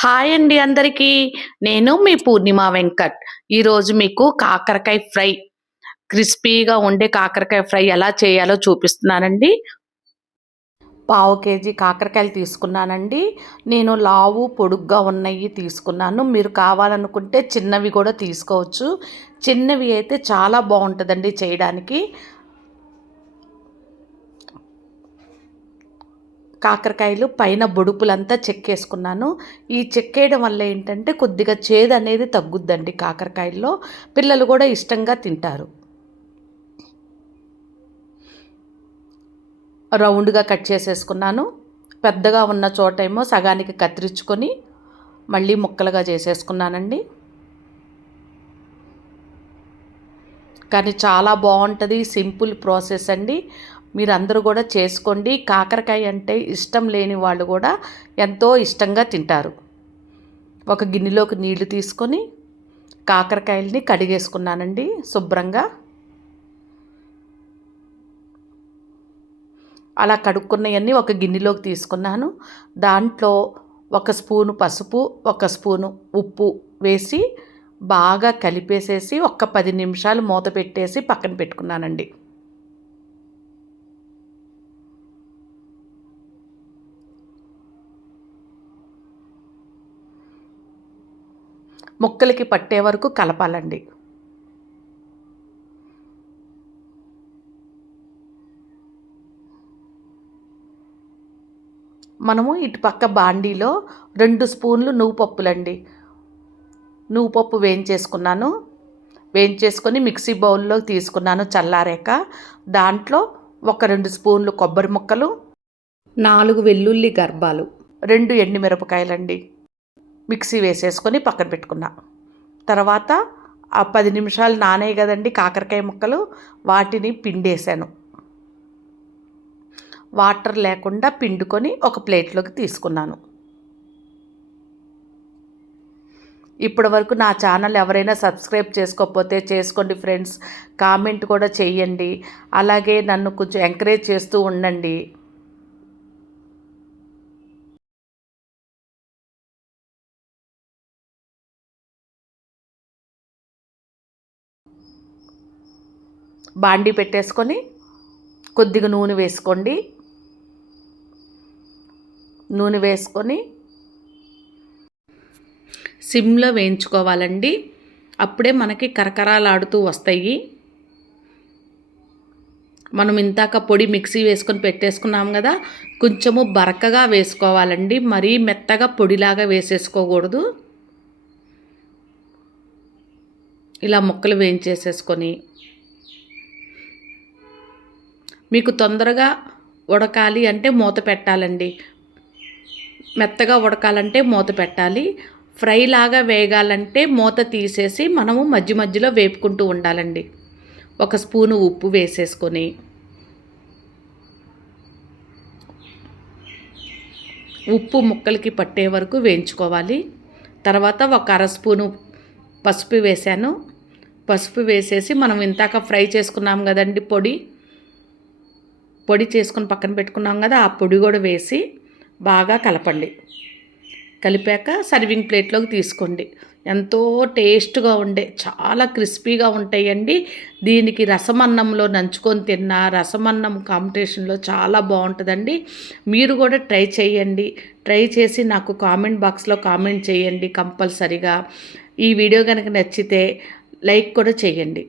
Hi అండి అందరికీ. నేను మీ పూర్ణిమ వెంకట్. ఈరోజు మీకు కాకరకాయ ఫ్రై క్రిస్పీగా ఉండే కాకరకాయ ఫ్రై ఎలా చేయాలో చూపిస్తున్నానండి. పావు కేజీ కాకరకాయలు తీసుకున్నానండి. నేను లావు పొడుగ్గా ఉన్నవి తీసుకున్నాను. మీరు కావాలనుకుంటే చిన్నవి కూడా తీసుకోవచ్చు. చిన్నవి అయితే చాలా బాగుంటుందండి చేయడానికి. కాకరకాయలు పైన బొడుపులంతా చెక్కేసుకున్నాను. ఈ చెక్కేయడం వల్ల ఏంటంటే కొద్దిగా చేదు అనేది తగ్గుద్దండి కాకరకాయల్లో. పిల్లలు కూడా ఇష్టంగా తింటారు. రౌండ్గా కట్ చేసేసుకున్నాను. పెద్దగా ఉన్న చోటేమో సగానికి కత్తిరించుకొని మళ్ళీ ముక్కలుగా చేసేసుకున్నానండి. కానీ చాలా బాగుంటుంది సింపుల్ ప్రాసెస్ అండి. మీరందరూ కూడా చేసుకోండి. కాకరకాయ అంటే ఇష్టం లేని వాళ్ళు కూడా ఎంతో ఇష్టంగా తింటారు. ఒక గిన్నెలోకి నీళ్ళు తీసుకొని కాకరకాయలని కడిగేసుకున్నానండి శుభ్రంగా. అలా కడుక్కున్నవన్నీ ఒక గిన్నెలోకి తీసుకున్నాను. దాంట్లో ఒక స్పూను పసుపు ఒక స్పూను ఉప్పు వేసి బాగా కలిపేసేసి ఒక పది నిమిషాలు మూత పెట్టేసి పక్కన పెట్టుకున్నానండి. ముక్కలకి పట్టే వరకు కలపాలండి. మనము ఇటు పక్క బాండీలో రెండు స్పూన్లు నువ్వు పప్పులండి నువ్వు పప్పు వేయించేసుకున్నాను. వేయించేసుకొని మిక్సీ బౌల్లో తీసుకున్నాను చల్లారాక. దాంట్లో ఒక రెండు స్పూన్లు కొబ్బరి ముక్కలు. నాలుగు వెల్లుల్లి గర్భాలు. రెండు ఎండుమిరపకాయలండి. మిక్సీ వేసేసుకొని పక్కన పెట్టుకున్నా. తర్వాత ఆ పది నిమిషాలు నానే కదండి కాకరకాయ ముక్కలు వాటిని పిండేశాను. వాటర్ లేకుండా పిండుకొని ఒక ప్లేట్లోకి తీసుకున్నాను. ఇప్పటి వరకు నా ఛానల్ ఎవరైనా సబ్స్క్రైబ్ చేసుకోకపోతే చేసుకోండి ఫ్రెండ్స్. కామెంట్ కూడా చేయండి. అలాగే నన్ను కొంచెం ఎంకరేజ్ చేస్తూ ఉండండి. బాండీ పెట్టేసుకొని కొద్దిగా నూనె వేసుకోండి. నూనె వేసుకొని సిమ్లో వేయించుకోవాలండి. అప్పుడే మనకి కరకరాలాడుతూ వస్తాయి. మనం ఇంతాక పొడి మిక్సీ వేసుకొని పెట్టేసుకున్నాం కదా కొంచెము బరకగా వేసుకోవాలండి. మరీ మెత్తగా పొడిలాగా వేసేసుకోకూడదు. ఇలా ముక్కలు వేయించేసేసుకొని మీకు తొందరగా ఉడకాలి అంటే మూత పెట్టాలండి. మెత్తగా ఉడకాలంటే మూత పెట్టాలి. ఫ్రై లాగా వేగాలంటే మూత తీసేసి మనము మధ్య మధ్యలో వేపుకుంటూ ఉండాలండి. ఒక స్పూను ఉప్పు వేసేసుకొని. ఉప్పు ముక్కలకి పట్టే వరకు వేయించుకోవాలి. తర్వాత ఒక అర స్పూను పసుపు వేసాను పసుపు వేసేసి మనం ఇంతాక ఫ్రై చేసుకున్నాం కదండి పొడి. పొడి చేసుకుని పక్కన పెట్టుకున్నాం కదా ఆ పొడి కూడా వేసి బాగా కలపండి. కలిపాక సర్వింగ్ ప్లేట్లోకి తీసుకోండి. ఎంతో టేస్ట్గా ఉండే చాలా క్రిస్పీగా ఉంటాయండి. దీనికి రసమన్నంలో నంచుకొని తిన్న రసమన్నం కాంపిటీషన్లో చాలా బాగుంటుందండి. మీరు కూడా ట్రై చేయండి. ట్రై చేసి నాకు కామెంట్ బాక్స్లో కామెంట్ చేయండి కంపల్సరిగా. ఈ వీడియో కనుక నచ్చితే లైక్ కూడా చేయండి.